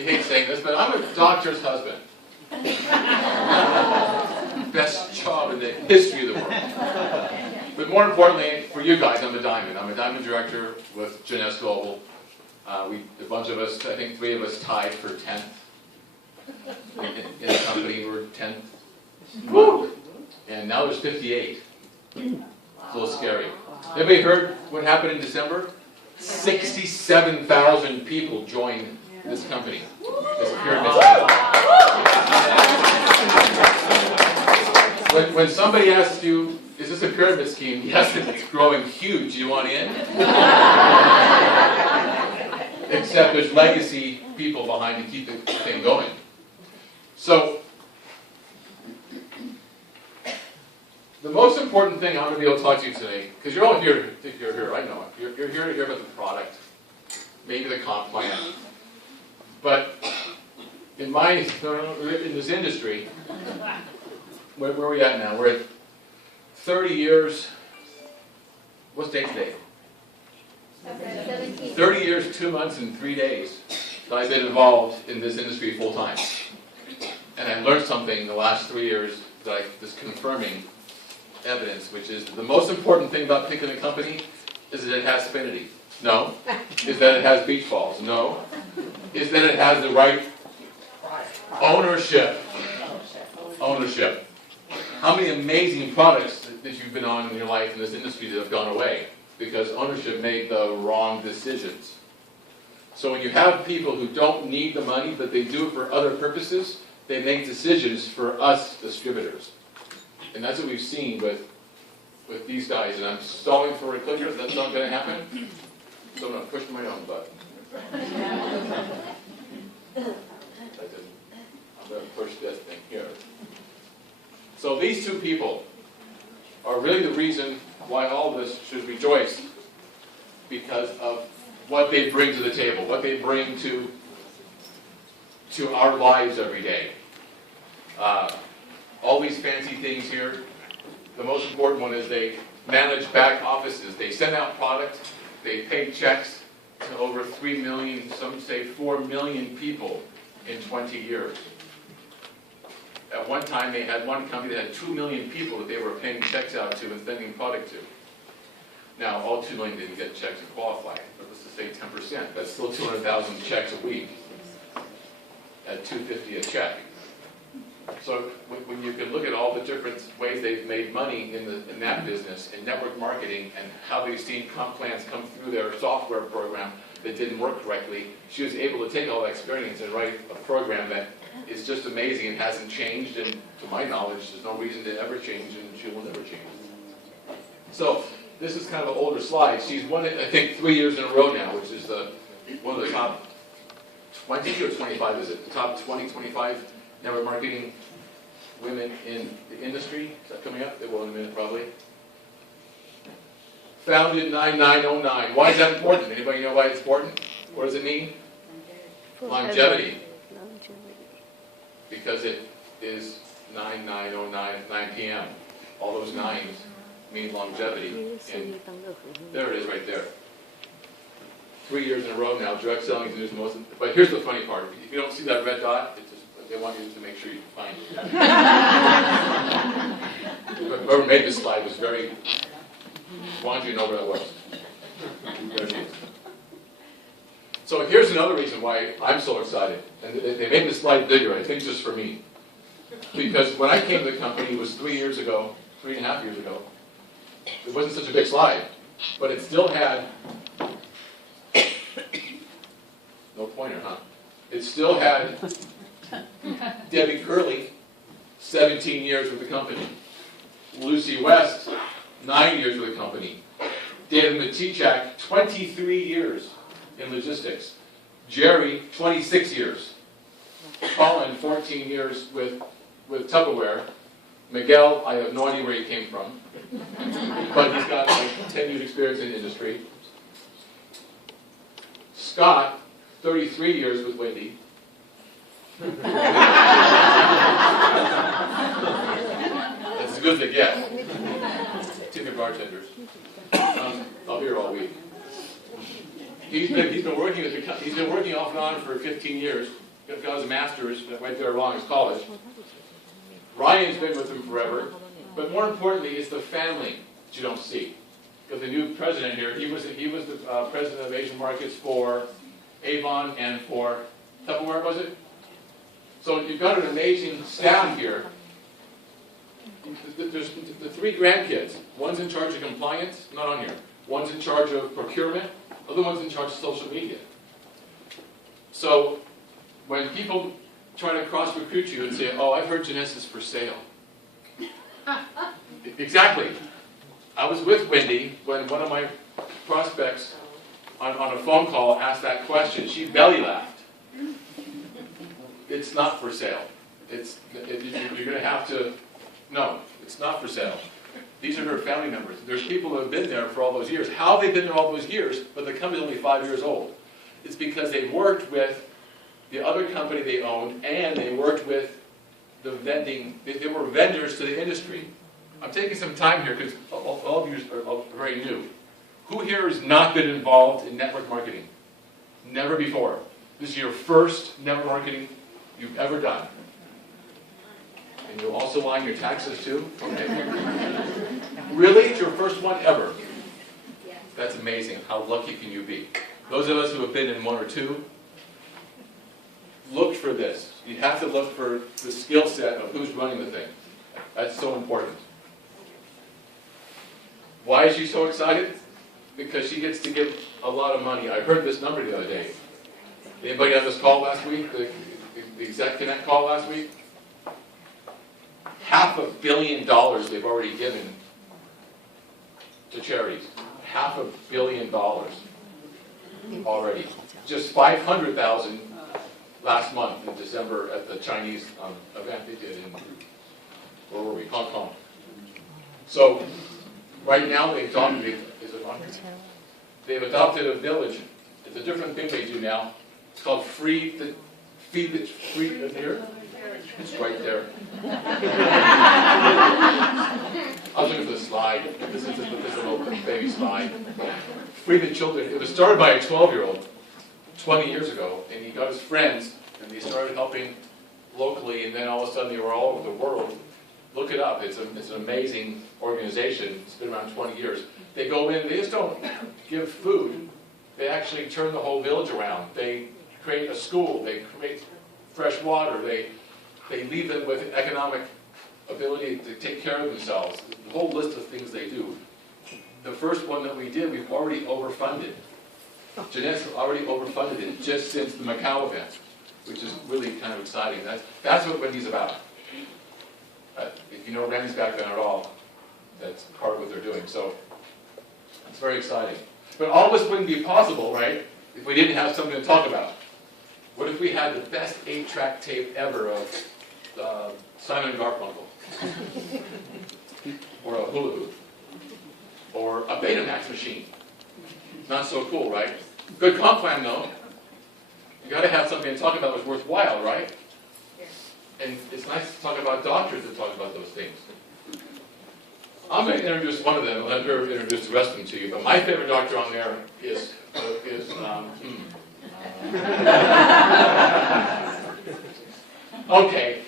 She hates saying this, but I'm a doctor's husband. Best job in the history of the world. But more importantly, for you guys, I'm a diamond. I'm a diamond director with Jeunesse Global. A bunch of us, I think 3 of us tied for 10th. In the company, we're 10th. Woo! And now there's 58. It's a little scary. Anybody heard what happened in December? 67,000 people joined this company, this pyramid scheme. When somebody asks you, is this a pyramid scheme? Yes, it's growing huge. You want in? Except there's legacy people behind to keep the thing going. So, the most important thing I'm going to be able to talk to you today, because you're all here, if you're here, I know it. You're here to hear about the product, maybe the comp plan. But in this industry, where are we at now? We're at 30 years. What's date today? 30 years, 2 months, and 3 days that I've been involved in this industry full time. And I learned something in the last 3 years that is confirming evidence, which is the most important thing about picking a company is that it has affinity. No. Is that it has beach balls. No. Is that it has the right ownership. Ownership. How many amazing products that you've been on in your life in this industry that have gone away because ownership made the wrong decisions? So when you have people who don't need the money but they do it for other purposes, they make decisions for us distributors. And that's what we've seen with these guys. And I'm stalling for a clicker. That's not going to happen. So I'm going to push my own button. I'm going to push this thing here. So these 2 people are really the reason why all of us should rejoice, because of what they bring to the table, what they bring to our lives every day. All these fancy things here. The most important one is they manage back offices. They send out product. They pay checks to over 3 million, some say 4 million people in 20 years. At one time, they had one company that had 2 million people that they were paying checks out to and sending product to. Now, all 2 million didn't get checks to qualify, but let's just say 10%. That's still 200,000 checks a week at $250 a check. So when you can look at all the different ways they've made money in that business, in network marketing, and how they've seen comp plans come through their software program that didn't work correctly, she was able to take all that experience and write a program that is just amazing and hasn't changed, and to my knowledge, there's no reason to ever change, and she will never change. So this is kind of an older slide. She's won it, I think, 3 years in a row now, which is one of the top 20 or 25, is it? The top 20, 25 network marketing women in the industry. Is that coming up? It will in a minute, probably. Founded in 9909. Why is that important? Anybody know why it's important? What does it mean? Longevity. Because it is 9909 at 9 p.m. All those 9s mean longevity. And there it is right there. 3 years in a row now, direct selling is the most. But here's the funny part. If you don't see that red dot, it's just, they want you to make sure you find it. Whoever made this slide was very, wanted you to know where that was. There she is. So here's another reason why I'm so excited. And they made this slide bigger, I think just for me. Because when I came to the company, it was 3 years ago, 3.5 years ago. It wasn't such a big slide, but it still had, no pointer, huh? It still had Debbie Curley, 17 years with the company. Lucy West, 9 years with the company. David Matichak, 23 years in logistics. Jerry, 26 years. Colin, 14 years with Tupperware. Miguel, I have no idea where he came from, but he's got like 10 years experience in the industry. Scott, 33 years with Wendy. That's as good as they get. Ticket bartenders. I'll be here all week. He's been working off and on for 15 years. got his master's right there along his college. Ryan's been with him forever. But more importantly, it's the family that you don't see. Because the new president here, he was the president of Asian markets for Avon and for Tupperware, was it? So you've got an amazing staff here. There's the 3 grandkids. One's in charge of compliance, not on here. One's in charge of procurement. The other one's in charge of social media. So when people try to cross-recruit you and say, oh, I've heard Jeunesse is for sale. Exactly. I was with Wendy when one of my prospects on a phone call asked that question. She belly laughed. It's not for sale. You're going to have to, no, it's not for sale. These are her family members. There's people who have been there for all those years. How have they been there all those years, but the company's only 5 years old? It's because they worked with the other company they owned, and they worked with the vending. They were vendors to the industry. I'm taking some time here because all of you are very new. Who here has not been involved in network marketing? Never before. This is your first network marketing you've ever done. And you'll also line your taxes too? Okay. Really? It's your first one ever? That's amazing. How lucky can you be? Those of us who have been in 1 or 2, look for this. You have to look for the skill set of who's running the thing. That's so important. Why is she so excited? Because she gets to give a lot of money. I heard this number the other day. Anybody have this call last week? The Exec Connect call last week? $500 million they've already given to charities. $500 million already. Just 500,000 last month in December at the Chinese event they did in, where were we? Hong Kong. So right now they've adopted, they've adopted a village. It's a different thing they do now. It's called Free here. It's right there. I was looking for the slide. This is a little baby slide. Free the children. It was started by a 12-year-old 20 years ago, and he got his friends, and they started helping locally, and then all of a sudden they were all over the world. Look it up. It's an amazing organization. It's been around 20 years. They go in. They just don't give food. They actually turn the whole village around. They create a school. They create fresh water. They leave them with economic ability to take care of themselves. The whole list of things they do. The first one that we did, we've already overfunded. Jeunesse already overfunded it just since the Macau event, which is really kind of exciting. That's what Wendy's about. If you know Randy's background at all, that's part of what they're doing. So it's very exciting. But all this wouldn't be possible, right, if we didn't have something to talk about. What if we had the best 8-track tape ever of Simon and Garfunkel? Or a hula hoop? Or a Betamax machine? Not so cool, right? Good comp plan, though. You got to have something to talk about that's worthwhile, right? And it's nice to talk about doctors that talk about those things. I'm going to introduce one of them. I'll never introduce the rest of them to you. But my favorite doctor on there is okay.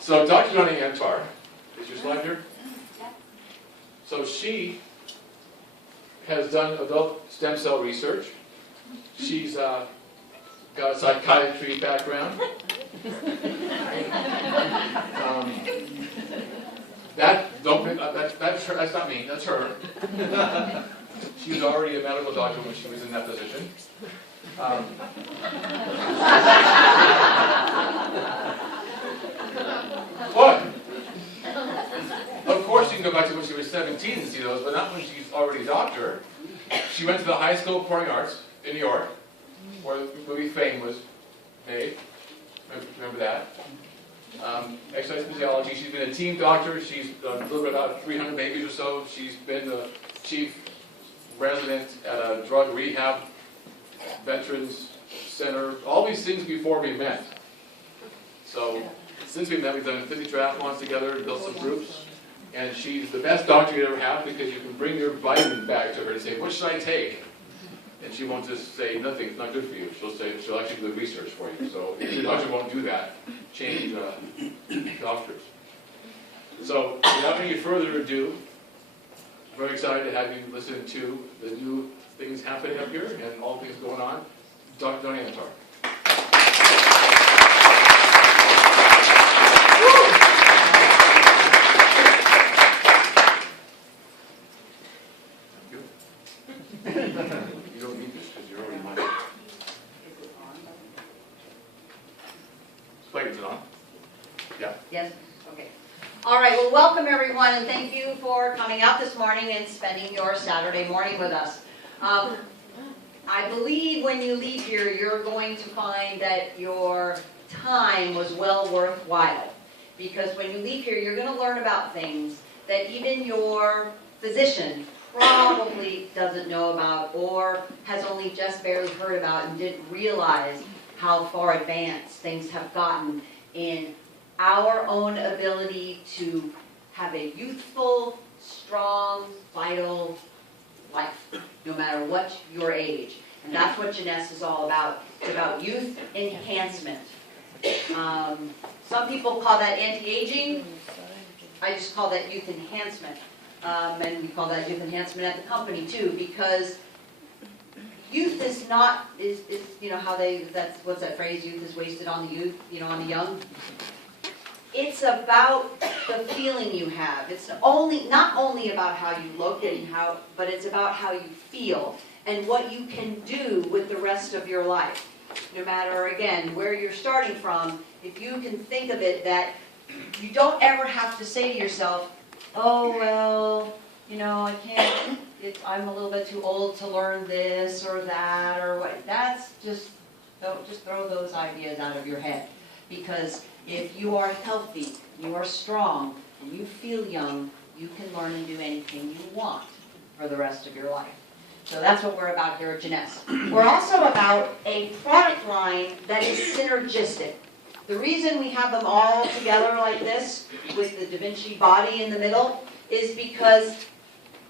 So Dr. Johnny Antar, is your slide here? So she has done adult stem cell research. She's got a psychiatry background. That's not me. That's her. She was already a medical doctor when she was in that position. What? Of course, you can go back to when she was 17 and see those, but not when she's already a doctor. She went to the High School of Performing Arts in New York, where the movie Fame was made. Remember that? Exercise physiology. She's been a team doctor. She's delivered about 300 babies or so. She's been the chief resident at a drug rehab, veterans center, all these things before we met. So since we met, we've done 50 triathlons together, built some groups, and she's the best doctor you ever have because you can bring your vitamin bag to her and say, what should I take? And she won't just say, nothing, it's not good for you. She'll actually do the research for you. So if your doctor won't do that, change doctors. So without any further ado, I'm very excited to have you listen to the new things happening up here and all things going on. Dr. Diane Tarr. You don't need this because you're already mine. Is it on? Yeah. Yes? Okay. All right, well, welcome everyone, and thank you for coming out this morning and spending your Saturday morning with us. I believe when you leave here, you're going to find that your time was well worthwhile. Because when you leave here, you're going to learn about things that even your physician probably doesn't know about or has only just barely heard about and didn't realize how far advanced things have gotten in our own ability to have a youthful, strong, vital life, no matter what your age. And that's what Jeunesse is all about. It's about youth enhancement. Some people call that anti-aging. I just call that youth enhancement. And we call that youth enhancement at the company too, because youth is not, you know how what's that phrase, youth is wasted on the youth, you know, on the young? It's about the feeling you have. It's not only about how you look but it's about how you feel and what you can do with the rest of your life. No matter, again, where you're starting from, if you can think of it that you don't ever have to say to yourself, oh, well, you know, I can't, I'm a little bit too old to learn this or that or what. That's just throw those ideas out of your head. Because if you are healthy, you are strong, and you feel young, you can learn and do anything you want for the rest of your life. So that's what we're about here at Jeunesse. We're also about a product line that is synergistic. The reason we have them all together like this, with the Da Vinci body in the middle, is because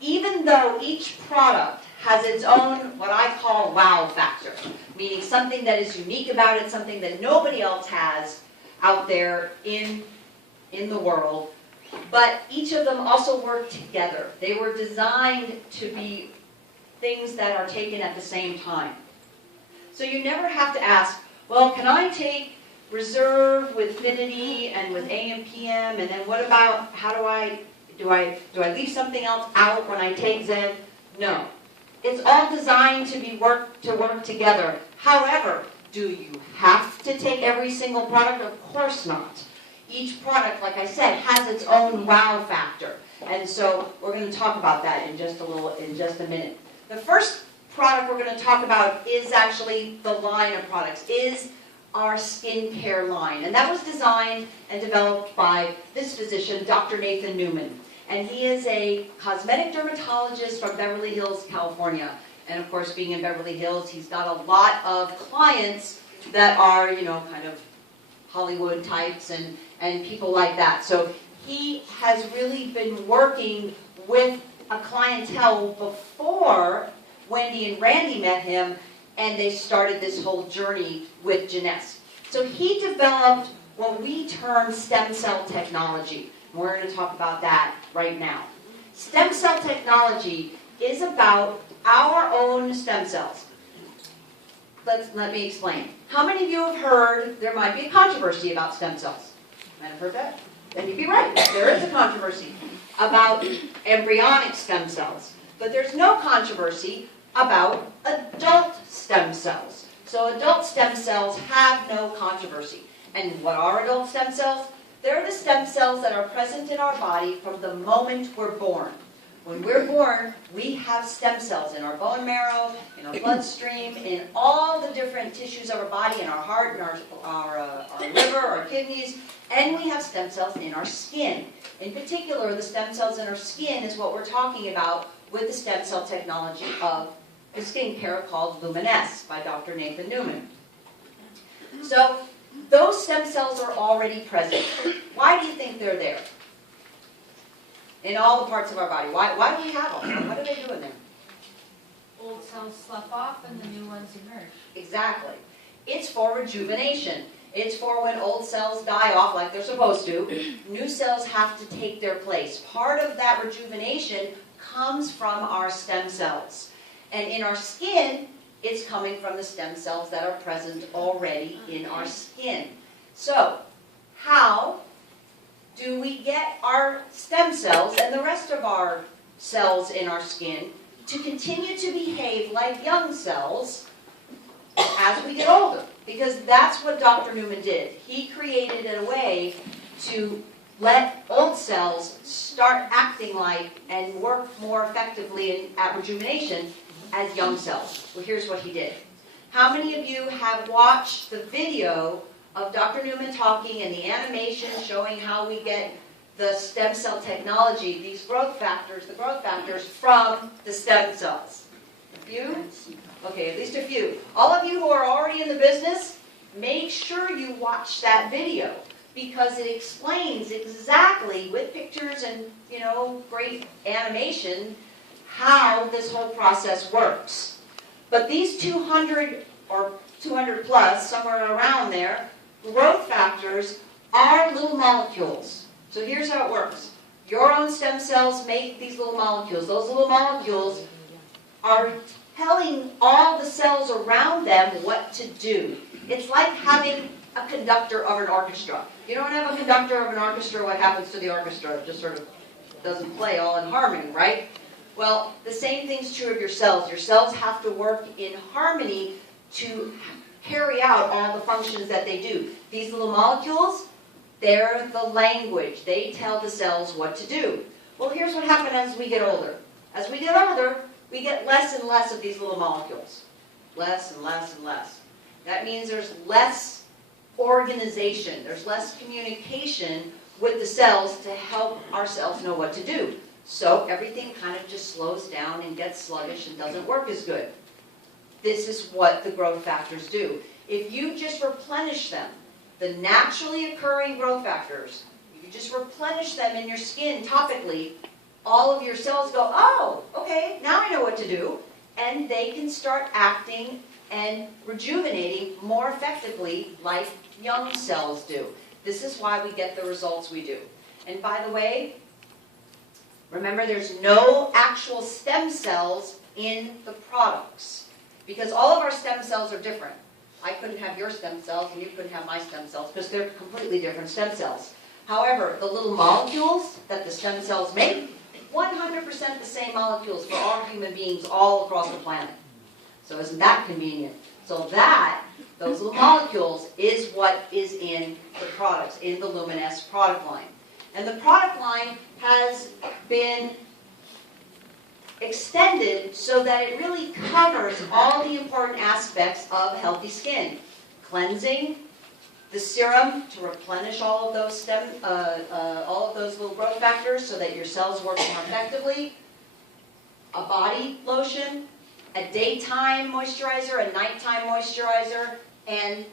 even though each product has its own, what I call wow factor, meaning something that is unique about it, something that nobody else has out there in the world, but each of them also work together. They were designed to be things that are taken at the same time. So you never have to ask, well, can I take Reserve with Finity and with AM PM, and then what about, how do I leave something else out when I take Zen? No. It's all designed to work together. However, do you have to take every single product? Of course not. Each product, like I said, has its own wow factor. And so we're going to talk about that in just a minute. The first product we're going to talk about is actually the line of products, is our skincare line. And that was designed and developed by this physician, Dr. Nathan Newman. And he is a cosmetic dermatologist from Beverly Hills, California. And of course, being in Beverly Hills, he's got a lot of clients that are, you know, kind of Hollywood types and people like that. So he has really been working with a clientele before Wendy and Randy met him, and they started this whole journey with Jeunesse. So he developed what we term stem cell technology. We're going to talk about that right now. Stem cell technology is about our own stem cells. Let me explain. How many of you have heard there might be a controversy about stem cells? Might have heard that? Then you'd be right. There is a controversy about embryonic stem cells. But there's no controversy about adult stem cells. So adult stem cells have no controversy. And what are adult stem cells? They're the stem cells that are present in our body from the moment we're born. When we're born, we have stem cells in our bone marrow, in our bloodstream, in all the different tissues of our body, in our heart, in our liver, our kidneys, and we have stem cells in our skin. In particular, the stem cells in our skin is what we're talking about with the stem cell technology of the skincare called Luminesse by Dr. Nathan Newman. So those stem cells are already present. Why do you think they're there? In all the parts of our body. Why do we have them? What are they doing there? old cells slough off and the new ones emerge. Exactly. It's for rejuvenation. It's for when old cells die off like they're supposed to, new cells have to take their place. Part of that rejuvenation comes from our stem cells. And in our skin, it's coming from the stem cells that are present already in our skin. So, how do we get our stem cells and the rest of our cells in our skin to continue to behave like young cells as we get older? Because that's what Dr. Newman did. He created a way to let old cells start acting like and work more effectively at rejuvenation as young cells. Well, here's what he did. How many of you have watched the video of Dr. Newman talking and the animation showing how we get the stem cell technology, these growth factors, the growth factors from the stem cells? A few? Okay, at least a few. All of you who are already in the business, make sure you watch that video because it explains exactly with pictures and, you know, great animation how this whole process works. But these 200 or 200 plus, somewhere around there, growth factors are little molecules. So here's how it works. Your own stem cells make these little molecules. Those little molecules are telling all the cells around them what to do. It's like having a conductor of an orchestra. You don't have a conductor of an orchestra, what happens to the orchestra? It just sort of doesn't play all in harmony, right? Well, the same thing's true of your cells. Your cells have to work in harmony to carry out all the functions that they do. These little molecules, they're the language. They tell the cells what to do. Well, here's what happens as we get older. As we get older, we get less and less of these little molecules. Less and less and less. That means there's less organization. There's less communication with the cells to help our cells know what to do. So everything kind of just slows down and gets sluggish and doesn't work as good. This is what the growth factors do. If you just replenish them, the naturally occurring growth factors, if you just replenish them in your skin topically, all of your cells go, oh, okay, now I know what to do. And they can start acting and rejuvenating more effectively like young cells do. This is why we get the results we do. And by the way, remember there's no actual stem cells in the products because all of our stem cells are different. I couldn't have your stem cells and you couldn't have my stem cells because they're completely different stem cells. However, the little molecules that the stem cells make, 100% the same molecules for all human beings all across the planet. So isn't that convenient? So that, those little molecules, is what is in the products, in the Luminesce product line. And the product line has been extended so that it really covers all the important aspects of healthy skin. Cleansing, the serum to replenish all of those all of those little growth factors so that your cells work more effectively. A body lotion, a daytime moisturizer, a nighttime moisturizer, and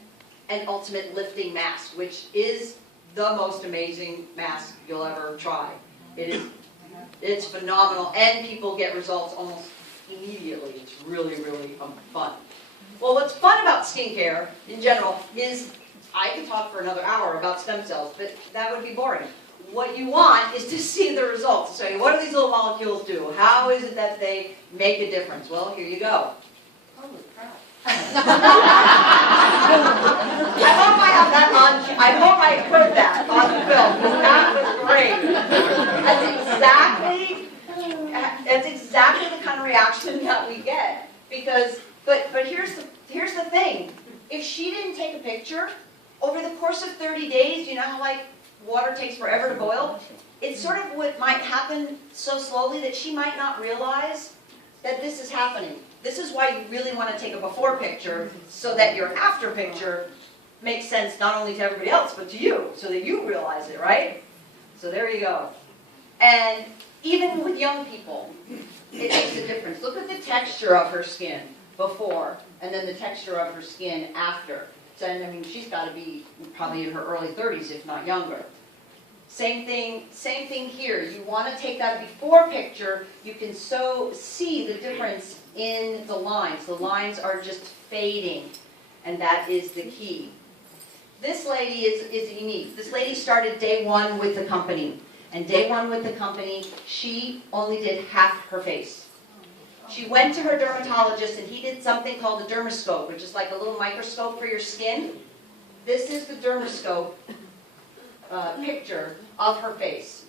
an ultimate lifting mask, which is the most amazing mask you'll ever try. It's phenomenal, and people get results almost immediately. It's really, really fun. Well, what's fun about skincare in general is I could talk for another hour about stem cells, but that would be boring. What you want is to see the results. So what do these little molecules do? How is it that they make a difference? Well, here you go. Holy crap. I hope I have that on. I hope I heard that on the film, because that was great. That's exactly the kind of reaction that we get. Because, but here's the thing. If she didn't take a picture, over the course of 30 days, you know how like water takes forever to boil? It's sort of what might happen so slowly that she might not realize that this is happening. This is why you really want to take a before picture so that your after picture makes sense not only to everybody else, but to you, so that you realize it, right? So there you go. And even with young people, it makes a difference. Look at the texture of her skin before, and then the texture of her skin after. So, I mean, she's got to be probably in her early 30s, if not younger. Same thing here. You want to take that before picture. You can so see the difference in the lines. The lines are just fading, and that is the key. This lady is unique. This lady started day one with the company. And day one with the company, she only did half her face. She went to her dermatologist and he did something called a dermoscope, which is like a little microscope for your skin. This is the dermoscope picture of her face.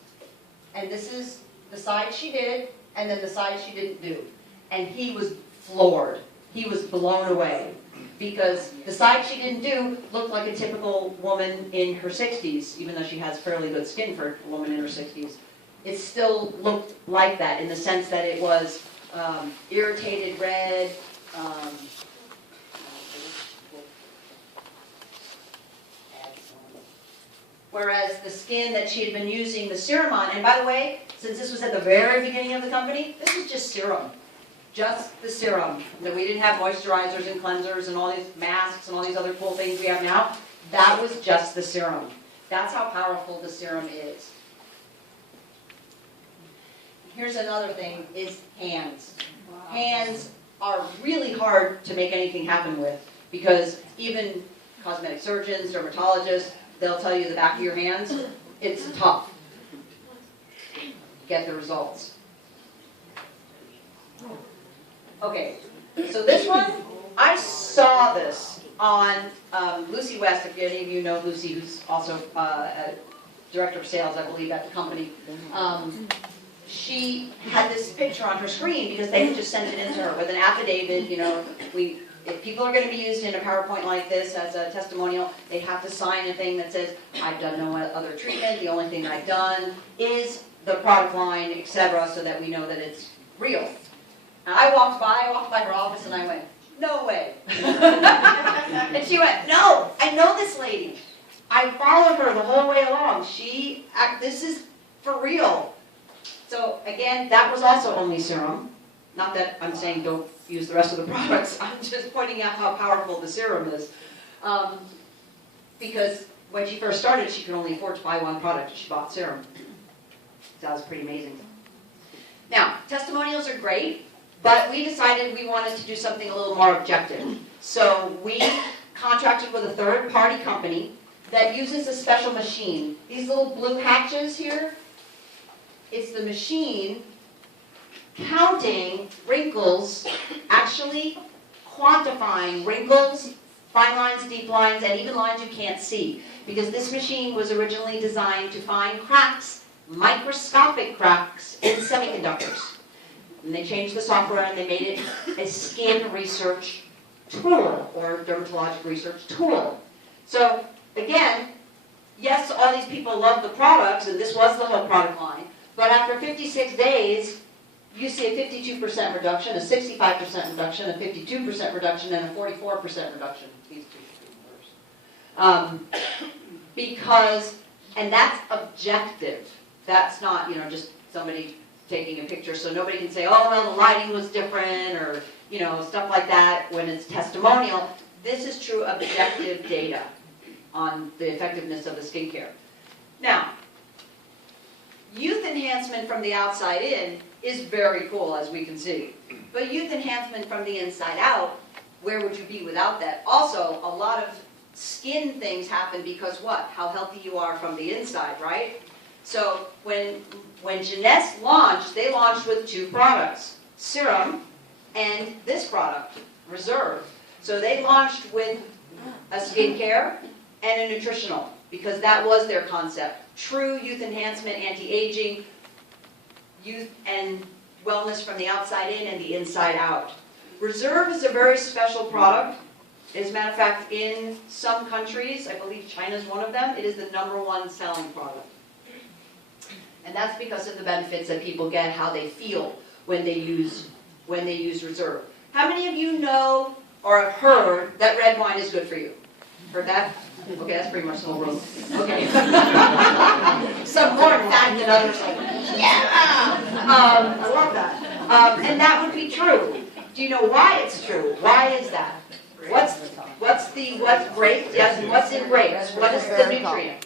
And this is the side she did, and then the side she didn't do. And he was floored. He was blown away. Because the side she didn't do looked like a typical woman in her 60s, even though she has fairly good skin for a woman in her 60s. It still looked like that in the sense that it was irritated red, whereas the skin that she had been using the serum on, and by the way, since this was at the very beginning of the company, this was just serum. Just the serum. That we didn't have moisturizers and cleansers and all these masks and all these other cool things we have now. That was just the serum. That's how powerful the serum is. Here's another thing, is hands. Hands are really hard to make anything happen with, because even cosmetic surgeons, dermatologists, they'll tell you the back of your hands, it's tough to get the results. Okay, so this one, I saw this on Lucy West, if any of you know Lucy, who's also a director of sales, I believe, at the company. She had this picture on her screen because they had just sent it in to her with an affidavit. You know, if people are going to be used in a PowerPoint like this as a testimonial, they have to sign a thing that says, I've done no other treatment, the only thing I've done is the product line, etc., so that we know that it's real. And I walked by her office and I went, no way. And she went, no, I know this lady. I followed her the whole way along. This is for real. So again, that was also only serum. Not that I'm saying don't use the rest of the products. I'm just pointing out how powerful the serum is. Because when she first started, she could only afford to buy one product. She bought serum. That was pretty amazing. Now, testimonials are great. But we decided we wanted to do something a little more objective. So we contracted with a third-party company that uses a special machine. These little blue hatches here, it's the machine counting wrinkles, actually quantifying wrinkles, fine lines, deep lines, and even lines you can't see. Because this machine was originally designed to find cracks, microscopic cracks in semiconductors. And they changed the software and they made it a skin research tool, or dermatologic research tool. So again, yes, all these people love the products, and this was the whole product line, but after 56 days, you see a 52% reduction, a 65% reduction, a 52% reduction, and a 44% reduction. These two should be worse. Because, and that's objective. That's not, just somebody taking a picture, so nobody can say, oh, well, the lighting was different, or, stuff like that when it's testimonial. This is true objective data on the effectiveness of the skincare. Now, youth enhancement from the outside in is very cool, as we can see. But youth enhancement from the inside out, where would you be without that? Also, a lot of skin things happen because what? How healthy you are from the inside, right? So when Jeunesse launched, they launched with two products, serum and this product, Reserve. So they launched with a skincare and a nutritional, because that was their concept. True youth enhancement, anti-aging, youth and wellness from the outside in and the inside out. Reserve is a very special product. As a matter of fact, in some countries, I believe China's one of them, it is the #1 selling product. And that's because of the benefits that people get, how they feel when they use Reserve. How many of you know or have heard that red wine is good for you? Heard that? Okay, that's pretty much the whole room. Okay. Some more in fact than others. Like, yeah! I love that. And that would be true. Do you know why it's true? Why is that? What's grape? Yes, what's in grapes? What is the nutrient?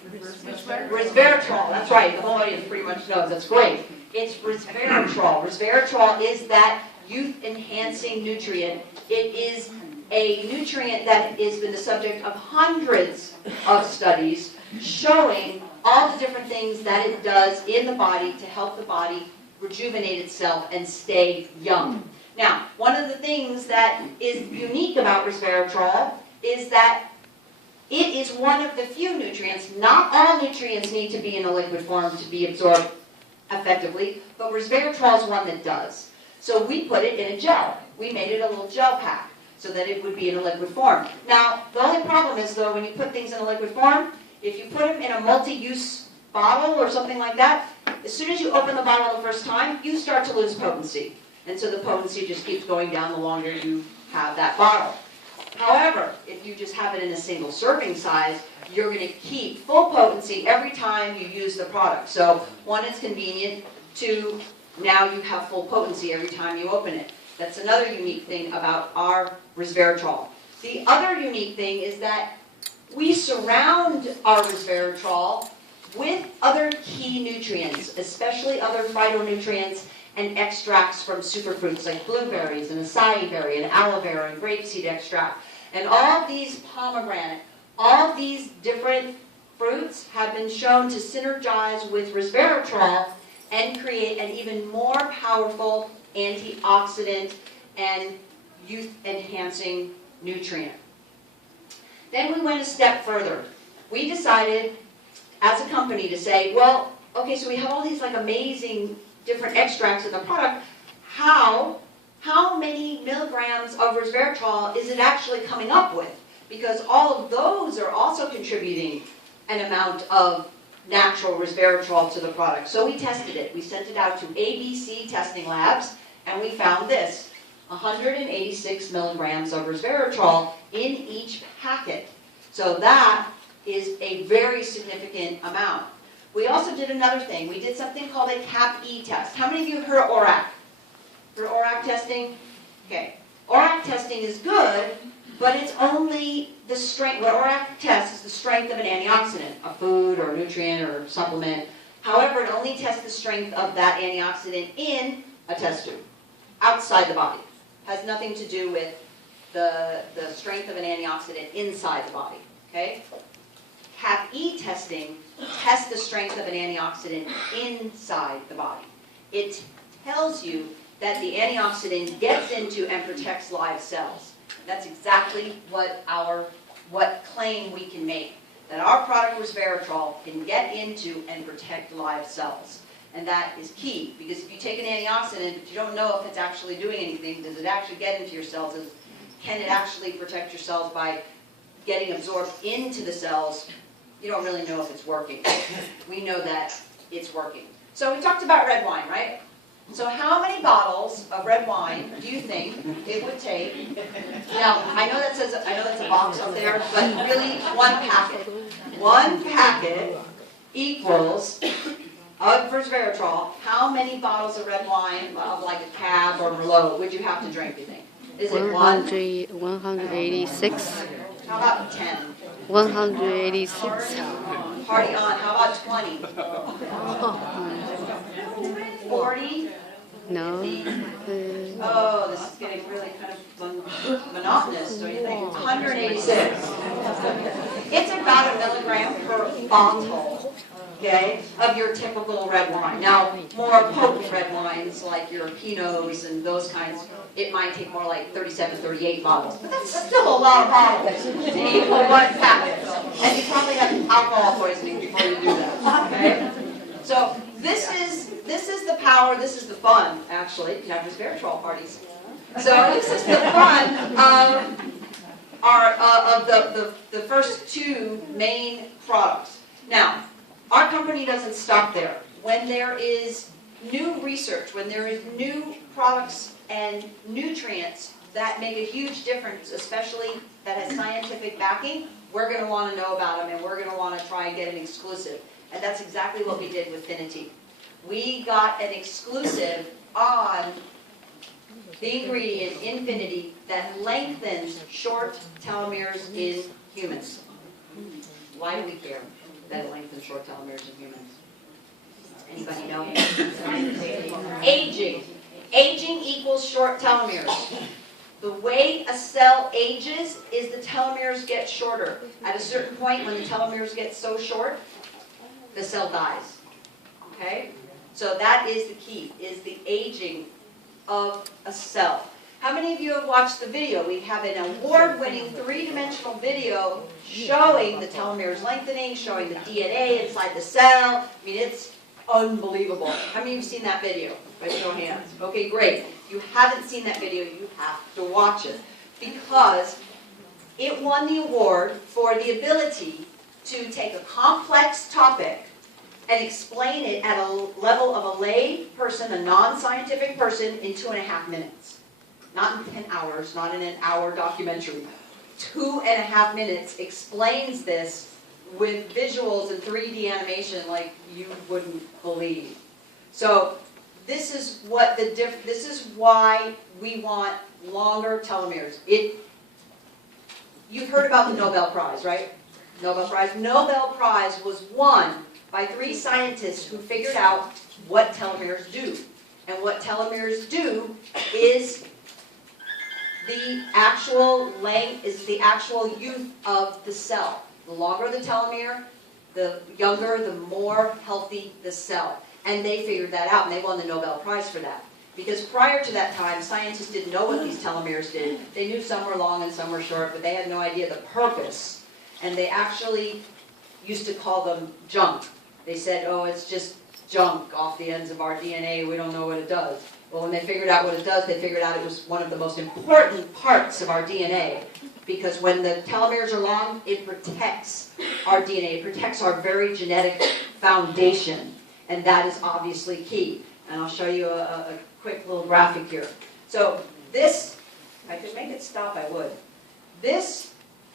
Resveratrol. That's right. The whole audience pretty much knows. That's great. It's resveratrol. Resveratrol is that youth-enhancing nutrient. It is a nutrient that has been the subject of hundreds of studies showing all the different things that it does in the body to help the body rejuvenate itself and stay young. Now, one of the things that is unique about resveratrol is that it is one of the few nutrients, not all nutrients need to be in a liquid form to be absorbed effectively, but resveratrol is one that does. So we put it in a gel. We made it a little gel pack so that it would be in a liquid form. Now, the only problem is, though, when you put things in a liquid form, if you put them in a multi-use bottle or something like that, as soon as you open the bottle the first time, you start to lose potency. And so the potency just keeps going down the longer you have that bottle. However, if you just have it in a single serving size, you're going to keep full potency every time you use the product. So, one, it's convenient. Two, now you have full potency every time you open it. That's another unique thing about our resveratrol. The other unique thing is that we surround our resveratrol with other key nutrients, especially other phytonutrients and extracts from superfruits like blueberries and acai berry and aloe vera and grapeseed extract. And all these pomegranate, all these different fruits have been shown to synergize with resveratrol and create an even more powerful antioxidant and youth-enhancing nutrient. Then we went a step further. We decided as a company to say, well, okay, so we have all these like amazing different extracts in the product. How many milligrams of resveratrol is it actually coming up with? Because all of those are also contributing an amount of natural resveratrol to the product. So we tested it. We sent it out to ABC testing labs, and we found this: 186 milligrams of resveratrol in each packet. So that is a very significant amount. We also did another thing. We did something called a CAP-E test. How many of you have heard of ORAC? Heard of ORAC testing? Okay. ORAC testing is good, but it's only the strength. What ORAC tests is the strength of an antioxidant, a food or a nutrient or supplement. However, it only tests the strength of that antioxidant in a test tube, outside the body. Has nothing to do with the strength of an antioxidant inside the body. Okay? CAP-E testing tests the strength of an antioxidant inside the body. It tells you that the antioxidant gets into and protects live cells. That's exactly what claim we can make, that our product resveratrol can get into and protect live cells. And that is key, because if you take an antioxidant but you don't know if it's actually doing anything, does it actually get into your cells? Can it actually protect your cells by getting absorbed into the cells? You don't really know if it's working. We know that it's working. So we talked about red wine, right? So how many bottles of red wine do you think it would take? Now, I know that's a box up there, but really one packet. One packet equals, of resveratrol, how many bottles of red wine, of like a Cab or Merlot, would you have to drink, you think? Is it 186. How about 10? 186. Party on. How about 20? 40? No. Oh, this is getting really kind of monotonous, don't you think? 186. It's about 1 milligram per bottle, okay, of your typical red wine. Now, more potent red wines like your Pinots and those kinds, it might take more like 37, 38 bottles. But that's still a lot of bottles to equal one packet. And you probably have alcohol poisoning before you do that, okay? So this is the power, this is the fun, actually. You can have resveratrol parties. So this is the fun of the first two main products. Now, our company doesn't stop there. When there is new research, when there is new products and nutrients that make a huge difference, especially that has scientific backing, we're going to want to know about them, and we're going to want to try and get an exclusive. And that's exactly what we did with Finity. We got an exclusive on the ingredient Infinity that lengthens short telomeres in humans. Why do we care that it lengthens short telomeres in humans? Anybody know? Aging. Aging equals short telomeres. The way a cell ages is the telomeres get shorter. At a certain point, when the telomeres get so short, the cell dies. Okay? So that is the key, is the aging of a cell. How many of you have watched the video? We have an award-winning three-dimensional video showing the telomeres lengthening, showing the DNA inside the cell. I mean, it's unbelievable. How many of you have seen that video? Raise your hands. Okay, great. If you haven't seen that video, you have to watch it, because it won the award for the ability to take a complex topic and explain it at a level of a lay person, a non-scientific person, in 2.5 minutes. Not in 10 hours, not in an hour documentary. 2.5 minutes explains this with visuals and 3D animation like you wouldn't believe. So this is what this is why we want longer telomeres. You've heard about the Nobel Prize, right? Nobel Prize. Nobel Prize was won by 3 scientists who figured out what telomeres do. And what telomeres do is the actual length, is the actual youth of the cell. The longer the telomere, the younger, the more healthy the cell. And they figured that out, and they won the Nobel Prize for that. Because prior to that time, scientists didn't know what these telomeres did. They knew some were long and some were short, but they had no idea the purpose. And they actually used to call them junk. They said, oh, it's just junk off the ends of our DNA, we don't know what it does. Well, when they figured out what it does, they figured out it was one of the most important parts of our DNA. Because when the telomeres are long, it protects our DNA. It protects our very genetic foundation. And that is obviously key. And I'll show you a quick little graphic here. So this, if I could make it stop, I would. This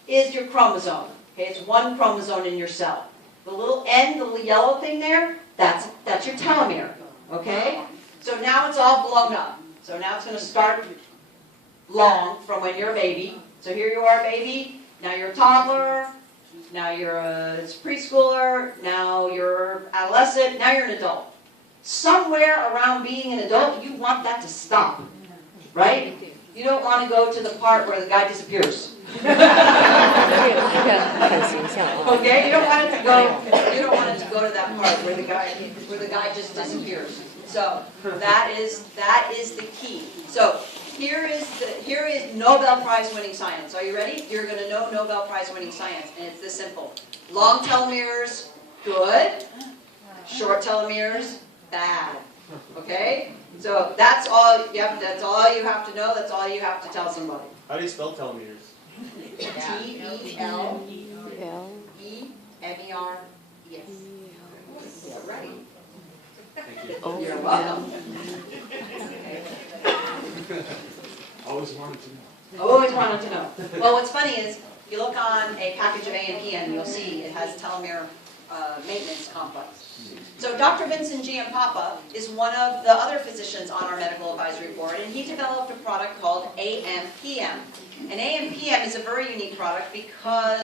is your chromosome. Okay, it's one chromosome in your cell. The little N, the little yellow thing there, that's your telomere. Okay? So now it's all blown up. So now it's going to start long from when you're a baby. So here you are, baby. Now you're a toddler. Now you're a preschooler. Now you're adolescent. Now you're an adult. Somewhere around being an adult, you want that to stop. Right? You don't want to go to the part where the guy disappears. Okay? You don't want it to go to that part where the guy just disappears. So that is the key. So here is Nobel Prize winning science. Are you ready? You're going to know Nobel Prize winning science, and it's this simple. Long telomeres, good. Short telomeres, bad. Okay? So that's all you have to know. That's all you have to tell somebody. How do you spell telomeres? T-E-L-E-M-E-R-E-S. Yeah, right. Thank you. Oh, You're welcome. Always wanted to know. Always wanted to know. Well, what's funny is, you look on a package of A&P and you'll see it has telomere maintenance complex. So Dr. Vincent Giampapa is one of the other physicians on our medical advisory board, and he developed a product called AMPM. And AMPM is a very unique product because